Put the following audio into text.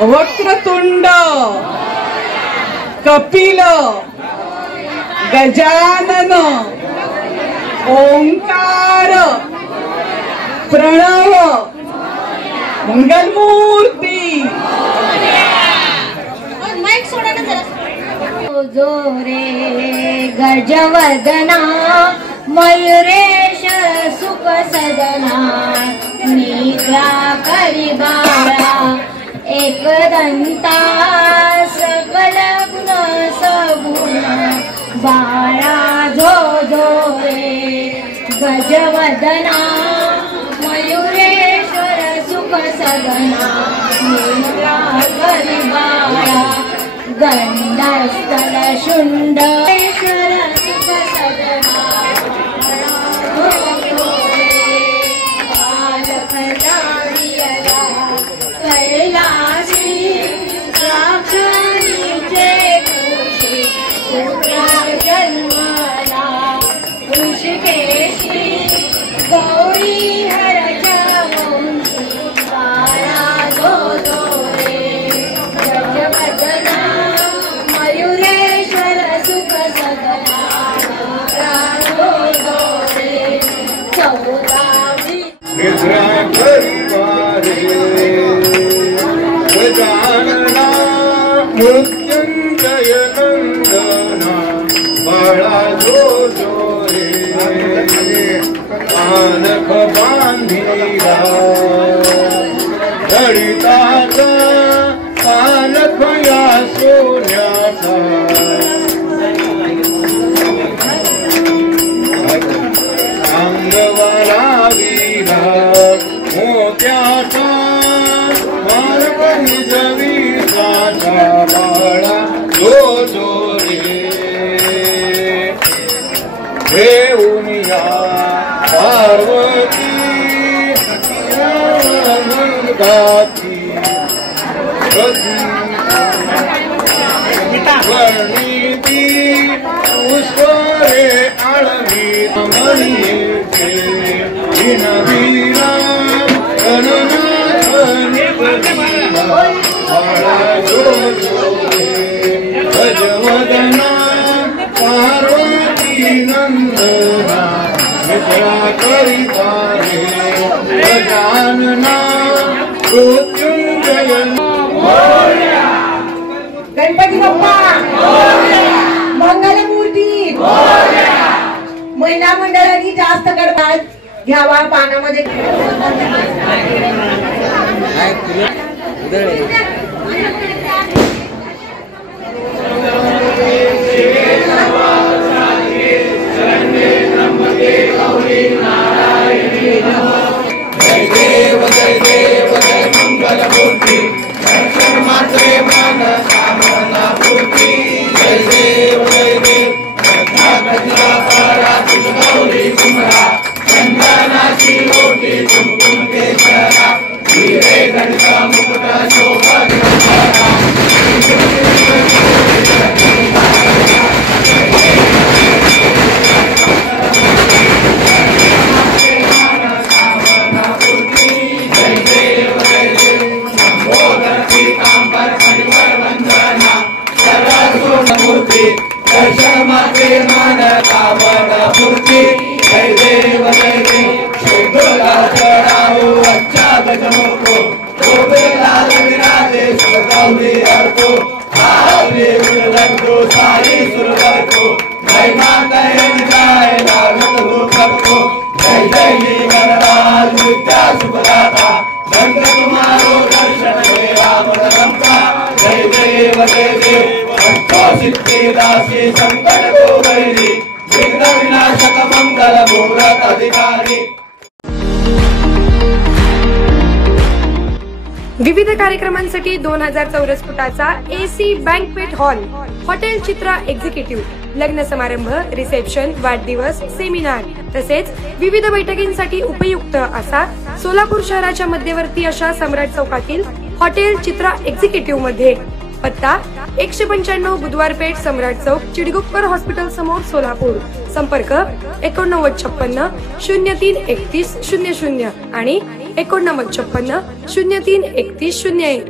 वक्रतुंड कपिल गजानन ओंकार प्रणव मंगलमूर्ती। जो रे गजवदना मयूरेश सुख सदना निद्रा करी बाळा एकदंता सकल गुण सगुण बाळा जो जो रे गजवदना मयूरेश्वर सुख सदना निद्रा करी बाळा गंधस्थल शुंडेश्वर सुख सदना कैलासी राक्षणीचे खुशी जन्मला ऋषिकेशी गौरी हरच्या वंशी बाळा जो जो रे गजवदना मयूरेश्वर सुख सदना जो जो रे चौदावी गजानना मृत्युंजय नंदना बाळा जो जो रे पालक बांधिला ललिताचा पालक या सोन्याचा अंगवाला विला मोत्याचा जवीसाचा बाळा जो जो रे घेऊन या पार्वती गाती वर्णिती पुष्परे आळवी मणिये विनवीरा बाळा जो जो गजवदना पार्वती नंदना मित्रा करिता रे गजानना मृत्युंजय गणपती बाप्पा मंगलमूर्ती महिला मंडळांनी जास्त गडबड घ्यावा पानामध्ये जय देव जय मंगलमूर्ती दर्शन मात्रे मन कामना पूर्ती जय देव गौरी कुमरा चंदनाची लोटी कुमकुम केशरा हिरे गणका मुकुट शोभा दर्शन माते मन कामना पूर्ती जय देव शुद्धला चढ़ाओ अच्छा गजमुखो गोबे लाल विराजे सुगौरी अर्को आवे उलगो सारी सुरवर को जय माता जाए लागत हो सबको जय जय गणराज विद्या सुखदाता संत तुम्हारो दर्शन मेरा मन रमता जय देव सिद्धिदासी संकट को वैरी विघ्न विनाशक मंगल मूर्त अधिकारी। विविध कार्यक्रमांसाठी 2000 चौरस फुटाचा एसी बँक्वेट हॉल, हॉटेल चित्रा एक्झिक्युटिव्ह, लग्न समारंभ, रिसेप्शन, वाढदिवस, सेमिनार तसेच विविध बैठकींसाठी उपयुक्त असा सोलापूर शहराच्या मध्यवर्ती अशा सम्राट चौकातील हॉटेल चित्रा एक्झिक्युटिव्ह मध्ये पत्ता 195 बुधवार पेठ, सम्राट चौक, चिडगुप्पर हॉस्पिटल समोर, सोलापूर। संपर्क 8956 03 31 00 आणि 8956 03 31 01।